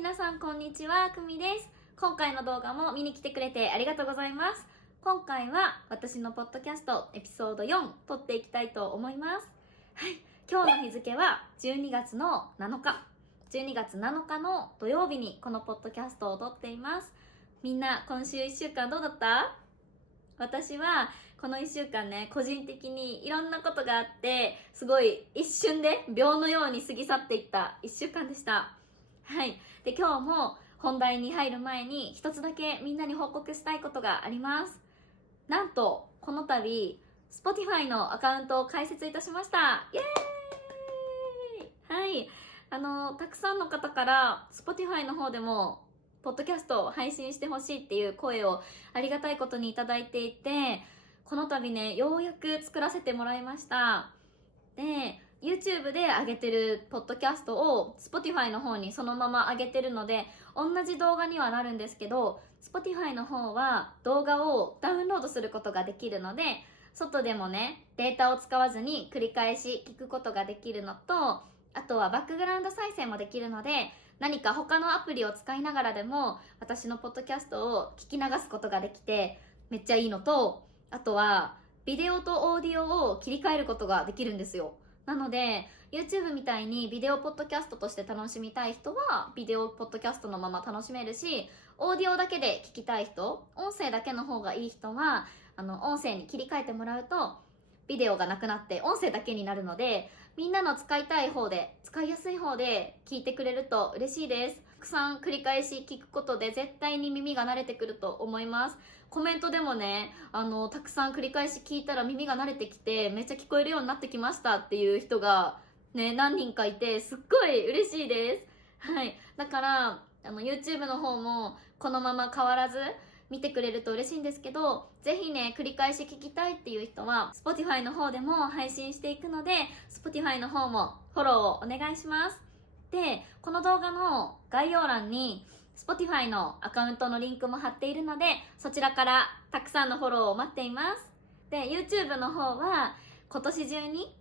皆さんこんにちは、くみです。今回の動画も見に来てくれてありがとうございます。今回は私のポッドキャストエピソード4撮っていきたいと思います。はい、今日の日付は12月の7日。12月7日の土曜日にこのポッドキャストを撮っています。みんな今週1週間どうだった？私はこの1週間ね、個人的にいろんなことがあって、すごい一瞬で秒のように過ぎ去っていった1週間でした。はい。で、今日も本題に入る前に一つだけみんなに報告したいことがあります。なんと、この度、Spotify のアカウントを開設いたしました。イエーイ！はい。たくさんの方から Spotify の方でもポッドキャストを配信してほしいっていう声をありがたいことにいただいていて、この度ね、ようやく作らせてもらいました。で、YouTube で上げてるポッドキャストを Spotify の方にそのまま上げてるので、同じ動画にはなるんですけど、Spotify の方は動画をダウンロードすることができるので、外でもね、データを使わずに繰り返し聞くことができるのと、あとはバックグラウンド再生もできるので、何か他のアプリを使いながらでも私のポッドキャストを聞き流すことができてめっちゃいいのと、あとはビデオとオーディオを切り替えることができるんですよ。なので YouTube みたいにビデオポッドキャストとして楽しみたい人はビデオポッドキャストのまま楽しめるし、オーディオだけで聞きたい人、音声だけの方がいい人は音声に切り替えてもらうとビデオがなくなって音声だけになるので、みんなの使いたい方で、使いやすい方で聞いてくれると嬉しいです。たくさん繰り返し聞くことで絶対に耳が慣れてくると思います。コメントでもね、たくさん繰り返し聞いたら耳が慣れてきてめっちゃ聞こえるようになってきましたっていう人がね、何人かいてすっごい嬉しいです。はい。だから、YouTube の方もこのまま変わらず見てくれると嬉しいんですけど、ぜひね、繰り返し聞きたいっていう人は Spotify の方でも配信していくので、 Spotify の方もフォローをお願いします。で、この動画の概要欄に Spotify のアカウントのリンクも貼っているので、そちらからたくさんのフォローを待っています。で、 YouTube の方は今年中に、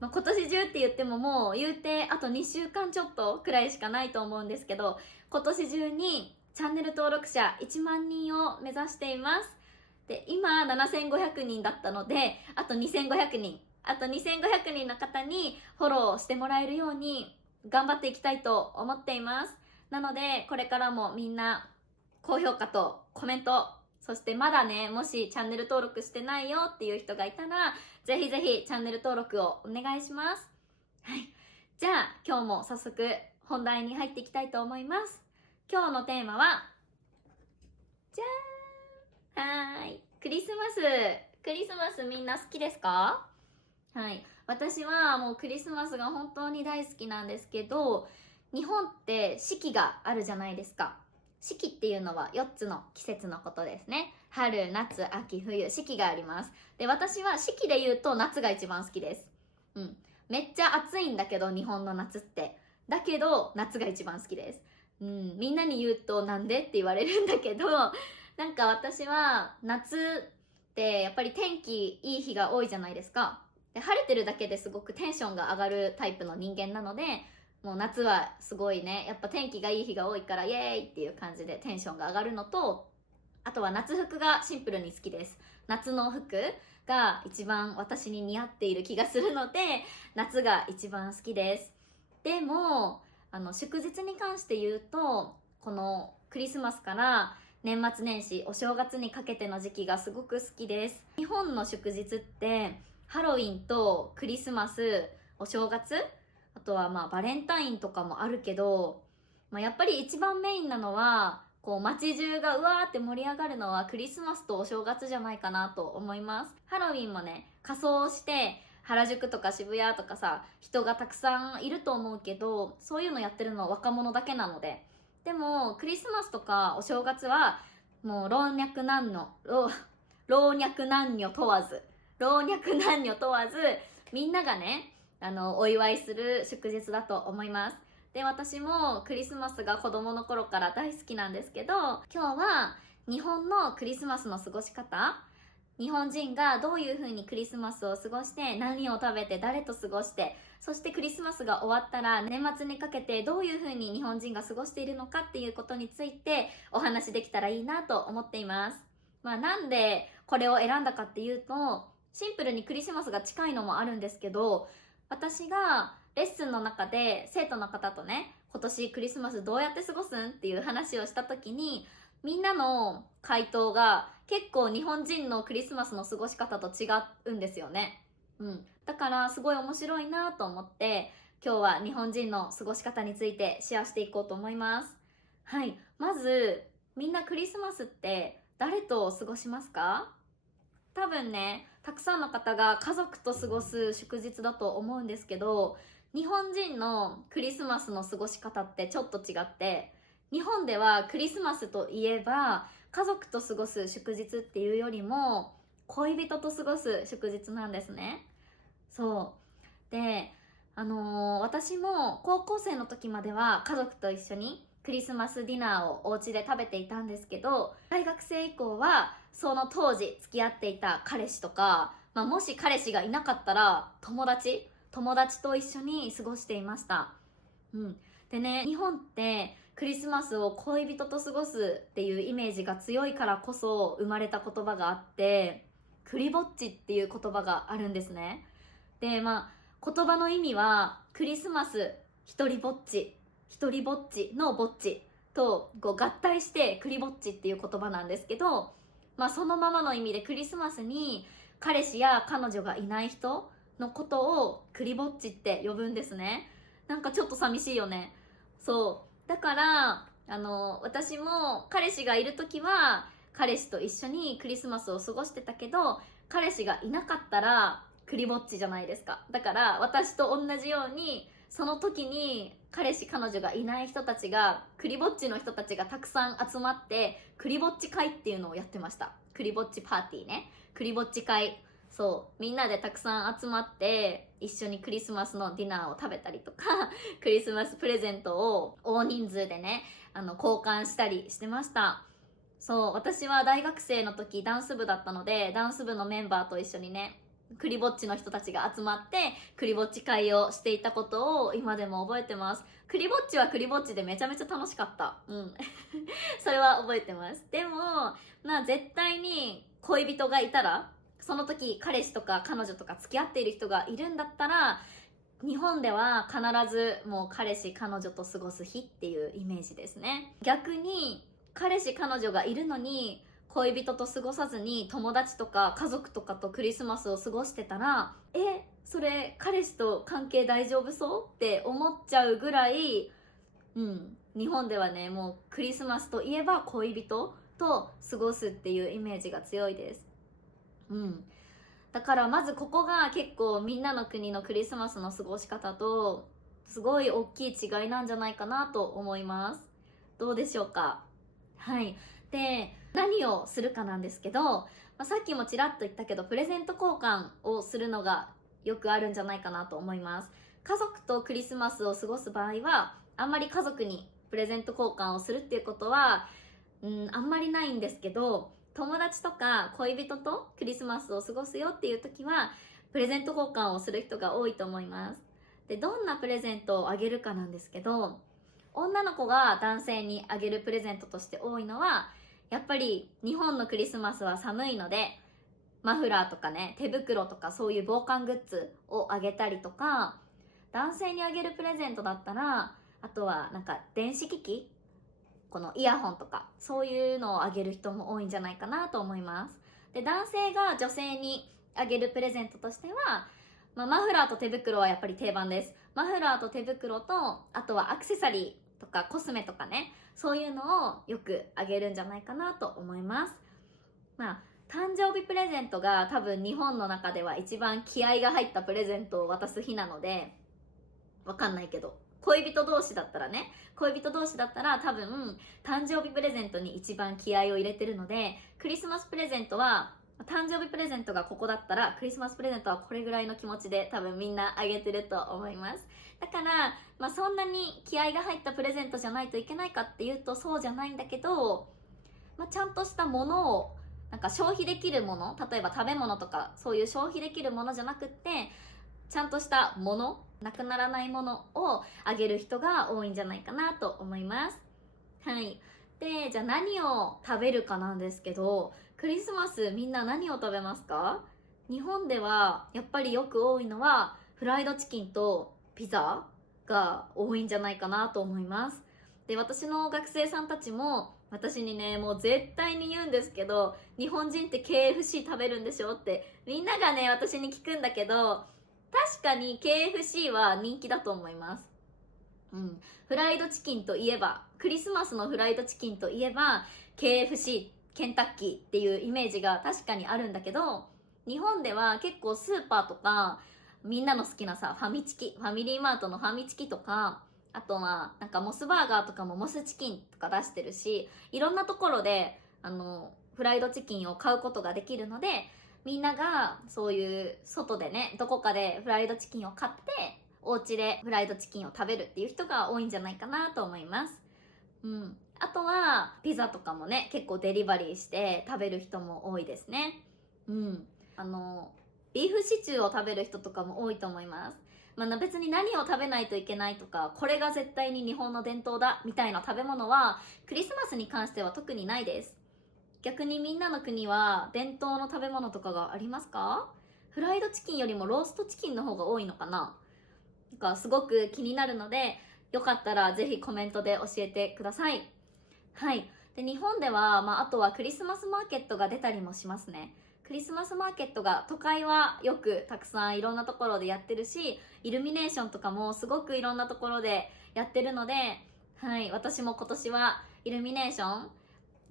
今年中って言ってももう言うてあと2週間ちょっとくらいしかないと思うんですけど、今年中にチャンネル登録者1万人を目指しています。で、今7500人だったので、あと2500人の方にフォローしてもらえるように頑張っていきたいと思っています。なので、これからもみんな高評価とコメント、そしてまだね、もしチャンネル登録してないよっていう人がいたら、ぜひぜひチャンネル登録をお願いします。はい。じゃあ、今日も早速本題に入っていきたいと思います。今日のテーマは、じゃーん！はーい。クリスマスみんな好きですか？はい。私はもうクリスマスが本当に大好きなんですけど、日本って四季があるじゃないですか。四季っていうのは4つの季節のことですね。春、夏、秋、冬、四季があります。で、私は四季で言うと夏が一番好きです。うん。めっちゃ暑いんだけど、日本の夏って。だけど、夏が一番好きです。うん。みんなに言うとなんでって言われるんだけど、なんか私は夏ってやっぱり天気いい日が多いじゃないですか。で、晴れてるだけですごくテンションが上がるタイプの人間なので、もう夏はすごいね、やっぱ天気がいい日が多いからイエーイっていう感じでテンションが上がるのと、あとは夏服がシンプルに好きです。夏の服が一番私に似合っている気がするので、夏が一番好きです。でも、祝日に関して言うと、このクリスマスから年末年始、お正月にかけての時期がすごく好きです。日本の祝日ってハロウィンとクリスマス、お正月、あとはバレンタインとかもあるけど、やっぱり一番メインなのはこう街中がうわーって盛り上がるのはクリスマスとお正月じゃないかなと思います。ハロウィンもね、仮装して原宿とか渋谷とかさ、人がたくさんいると思うけど、そういうのやってるのは若者だけなので。でもクリスマスとかお正月はもう老若男女問わず、みんながね、お祝いする祝日だと思います。で、私もクリスマスが子供の頃から大好きなんですけど、今日は日本のクリスマスの過ごし方日本人がどういう風にクリスマスを過ごして、何を食べて、誰と過ごして、そしてクリスマスが終わったら年末にかけてどういう風に日本人が過ごしているのかっていうことについてお話できたらいいなと思っています。なんでこれを選んだかっていうと、シンプルにクリスマスが近いのもあるんですけど、私がレッスンの中で生徒の方とね、今年クリスマスどうやって過ごすんっていう話をした時に、みんなの回答が結構日本人のクリスマスの過ごし方と違うんですよね。だからすごい面白いなと思って、今日は日本人の過ごし方についてシェアしていこうと思います。はい、まずみんなクリスマスって誰と過ごしますか？多分ね、たくさんの方が家族と過ごす祝日だと思うんですけど、日本人のクリスマスの過ごし方ってちょっと違って、日本ではクリスマスといえば家族と過ごす祝日っていうよりも恋人と過ごす祝日なんですね。そうで、私も高校生の時までは家族と一緒にクリスマスディナーをお家で食べていたんですけど、大学生以降はその当時付き合っていた彼氏とか、もし彼氏がいなかったら友達と一緒に過ごしていました。でね、日本ってクリスマスを恋人と過ごすっていうイメージが強いからこそ生まれた言葉があって、クリぼっちっていう言葉があるんですね。で、言葉の意味はクリスマス一人ぼっちのぼっちと合体してクリぼっちっていう言葉なんですけど、そのままの意味でクリスマスに彼氏や彼女がいない人のことをクリぼっちって呼ぶんですね。なんかちょっと寂しいよね。そうだから私も彼氏がいる時は彼氏と一緒にクリスマスを過ごしてたけど、彼氏がいなかったらクリぼっちじゃないですか。だから私と同じように、その時に彼氏彼女がいない人たちが、クリぼっちの人たちがたくさん集まってクリぼっち会っていうのをやってました。クリぼっちパーティーね、クリぼっち会。みんなでたくさん集まって一緒にクリスマスのディナーを食べたりとかクリスマスプレゼントを大人数でね、交換したりしてました。私は大学生の時ダンス部だったので、ダンス部のメンバーと一緒にね、クリぼっちの人たちが集まってクリぼっち会をしていたことを今でも覚えてます。クリぼっちはクリぼっちでめちゃめちゃ楽しかったそれは覚えてます。でも絶対に恋人がいたら、その時彼氏とか彼女とか付き合っている人がいるんだったら、日本では必ずもう彼氏彼女と過ごす日っていうイメージですね。逆に彼氏彼女がいるのに恋人と過ごさずに友達とか家族とかとクリスマスを過ごしてたら、それ彼氏と関係大丈夫そうって思っちゃうぐらい、日本ではね、もうクリスマスといえば恋人と過ごすっていうイメージが強いです。だからまずここが結構みんなの国のクリスマスの過ごし方とすごい大きい違いなんじゃないかなと思います。どうでしょうか？はい。で、何をするかなんですけど、さっきもちらっと言ったけど、プレゼント交換をするのがよくあるんじゃないかなと思います。家族とクリスマスを過ごす場合は、あんまり家族にプレゼント交換をするっていうことは、あんまりないんですけど、友達とか恋人とクリスマスを過ごすよっていう時はプレゼント交換をする人が多いと思います。で、どんなプレゼントをあげるかなんですけど、女の子が男性にあげるプレゼントとして多いのは、やっぱり日本のクリスマスは寒いのでマフラーとかね、手袋とかそういう防寒グッズをあげたりとか、男性にあげるプレゼントだったら、あとは電子機器、このイヤホンとかそういうのをあげる人も多いんじゃないかなと思います。で、男性が女性にあげるプレゼントとしては、マフラーと手袋はやっぱり定番です。マフラーと手袋と、あとはアクセサリーとかコスメとかね、そういうのをよくあげるんじゃないかなと思います。誕生日プレゼントが多分日本の中では一番気合が入ったプレゼントを渡す日なので、わかんないけど恋人同士だったら多分誕生日プレゼントに一番気合を入れてるので、クリスマスプレゼントは、誕生日プレゼントがここだったらクリスマスプレゼントはこれぐらいの気持ちで多分みんなあげてると思います。だから、そんなに気合が入ったプレゼントじゃないといけないかっていうとそうじゃないんだけど、ちゃんとしたものをなんか消費できるもの、例えば食べ物とかそういう消費できるものじゃなくって、ちゃんとしたもの、なくならないものをあげる人が多いんじゃないかなと思います。はい。で、じゃあ何を食べるかなんですけど、クリスマスみんな何を食べますか？日本ではやっぱりよく多いのはフライドチキンとピザが多いんじゃないかなと思います。で、私の学生さんたちも私にね、もう絶対に言うんですけど、日本人って KFC 食べるんでしょってみんながね、私に聞くんだけど、確かに KFC は人気だと思います。フライドチキンといえば、クリスマスのフライドチキンといえば KFC、ケンタッキーっていうイメージが確かにあるんだけど、日本では結構スーパーとかみんなの好きなさ、ファミチキ、ファミリーマートのファミチキとか、あとはなんかモスバーガーとかもモスチキンとか出してるし、いろんなところでフライドチキンを買うことができるので、みんながそういう外でね、どこかでフライドチキンを買ってお家でフライドチキンを食べるっていう人が多いんじゃないかなと思います。あとはピザとかもね、結構デリバリーして食べる人も多いですね。ビーフシチューを食べる人とかも多いと思います。別に何を食べないといけないとか、これが絶対に日本の伝統だみたいな食べ物はクリスマスに関しては特にないです。逆にみんなの国は伝統の食べ物とかがありますか？フライドチキンよりもローストチキンの方が多いのかな？なんかすごく気になるので、よかったらぜひコメントで教えてください。はい。で、日本では、あとはクリスマスマーケットが出たりもしますね。クリスマスマーケットが都会はよくたくさんいろんなところでやってるし、イルミネーションとかもすごくいろんなところでやってるので、はい、私も今年はイルミネーション、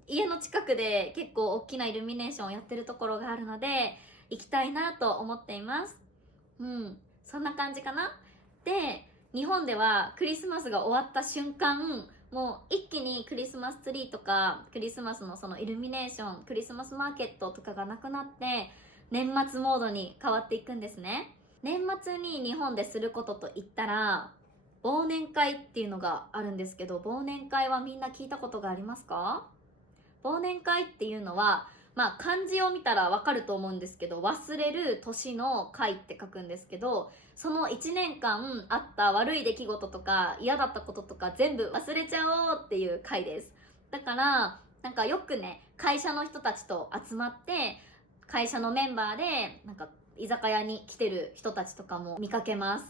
家の近くで結構大きなイルミネーションをやってるところがあるので、行きたいなと思っています。そんな感じかな。で、日本ではクリスマスが終わった瞬間、もう一気にクリスマスツリーとかクリスマスのそのイルミネーション、クリスマスマーケットとかがなくなって年末モードに変わっていくんですね。年末に日本ですることといったら忘年会っていうのがあるんですけど、忘年会はみんな聞いたことがありますか？忘年会っていうのは、漢字を見たらわかると思うんですけど、忘れる年の会って書くんですけど、その1年間あった悪い出来事とか嫌だったこととか全部忘れちゃおうっていう会です。だからなんかよくね、会社の人たちと集まって会社のメンバーでなんか居酒屋に来てる人たちとかも見かけます。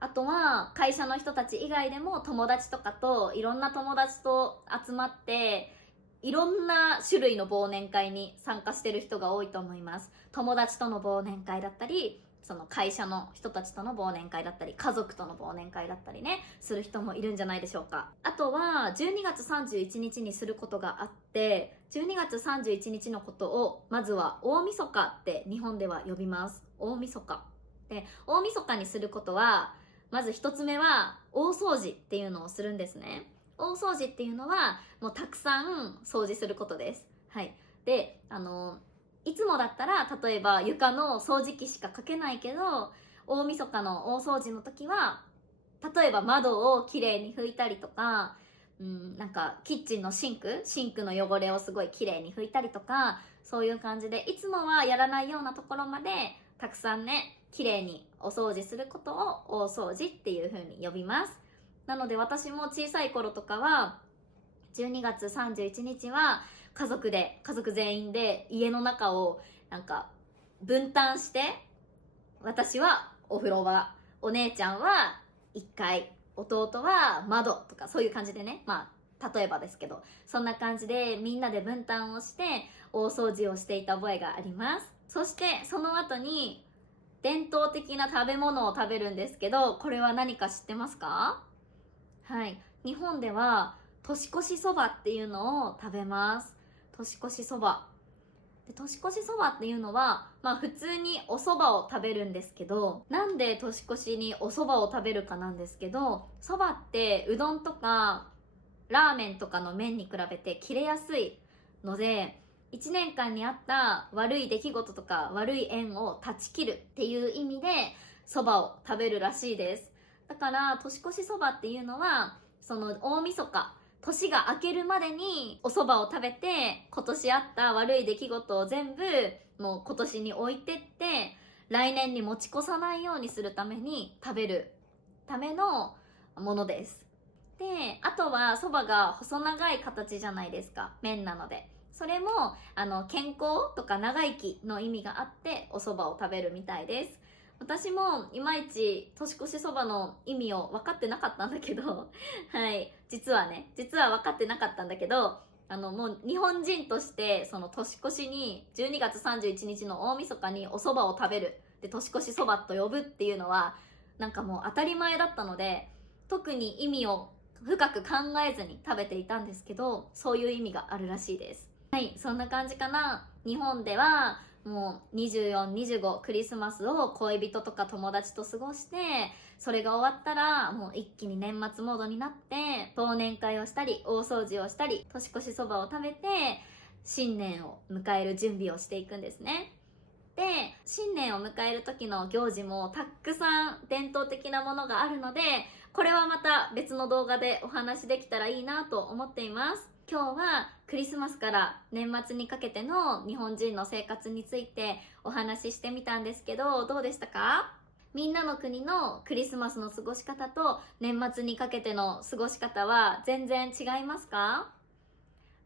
あとは会社の人たち以外でも友達とかといろんな友達と集まっていろんな種類の忘年会に参加してる人が多いと思います。友達との忘年会だったり、その会社の人たちとの忘年会だったり、家族との忘年会だったりね、する人もいるんじゃないでしょうか。あとは12月31日にすることがあって、12月31日のことをまずは大晦日って日本では呼びます。大晦日で、大晦日にすることは、まず一つ目は大掃除っていうのをするんですね。大掃除っていうのはもうたくさん掃除することです。はい。で、いつもだったら例えば床の掃除機しかかけないけど、大晦日の大掃除の時は例えば窓をきれいに拭いたりとか、なんかキッチンのシンクの汚れをすごいきれいに拭いたりとか、そういう感じでいつもはやらないようなところまでたくさんね、きれいにお掃除することを大掃除っていう風に呼びます。なので私も小さい頃とかは12月31日は家族全員で家の中をなんか分担して、私はお風呂場、お姉ちゃんは1階、弟は窓とか、そういう感じでね、例えばですけど、そんな感じでみんなで分担をして大掃除をしていた覚えがあります。そしてその後に伝統的な食べ物を食べるんですけど、これは何か知ってますか？はい、日本では年越しそばっていうのを食べます。年越しそばで、年越しそばっていうのは普通にお蕎麦を食べるんですけど、なんで年越しにお蕎麦を食べるかなんですけど、蕎麦ってうどんとかラーメンとかの麺に比べて切れやすいので、1年間にあった悪い出来事とか悪い縁を断ち切るっていう意味で蕎麦を食べるらしいです。だから年越しそばっていうのはその大晦日、年が明けるまでにお蕎麦を食べて、今年あった悪い出来事を全部もう今年に置いてって、来年に持ち越さないようにするために食べるためのものです。で、あとは蕎麦が細長い形じゃないですか、麺なので。それも健康とか長生きの意味があってお蕎麦を食べるみたいです。私もいまいち年越しそばの意味を分かってなかったんだけどはい、実は分かってなかったんだけど、もう日本人としてその年越しに12月31日の大晦日にお蕎麦を食べる、で年越しそばと呼ぶっていうのはなんかもう当たり前だったので、特に意味を深く考えずに食べていたんですけど、そういう意味があるらしいです。はい、そんな感じかな。日本ではもう24、25クリスマスを恋人とか友達と過ごして、それが終わったらもう一気に年末モードになって忘年会をしたり大掃除をしたり年越しそばを食べて新年を迎える準備をしていくんですね。で、新年を迎える時の行事もたくさん伝統的なものがあるので、これはまた別の動画でお話できたらいいなと思っています。今日はクリスマスから年末にかけての日本人の生活についてお話ししてみたんですけど、どうでしたか？みんなの国のクリスマスの過ごし方と年末にかけての過ごし方は全然違いますか？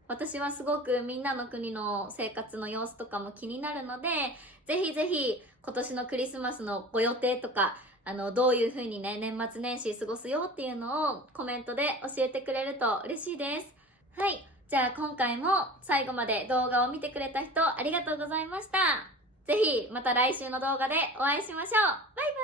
私はすごくみんなの国の生活の様子とかも気になるので、ぜひぜひ今年のクリスマスのご予定とか、どういう風にね、年末年始過ごすよっていうのをコメントで教えてくれると嬉しいです。はい。じゃあ今回も最後まで動画を見てくれた人ありがとうございました。ぜひまた来週の動画でお会いしましょう。バイバイ。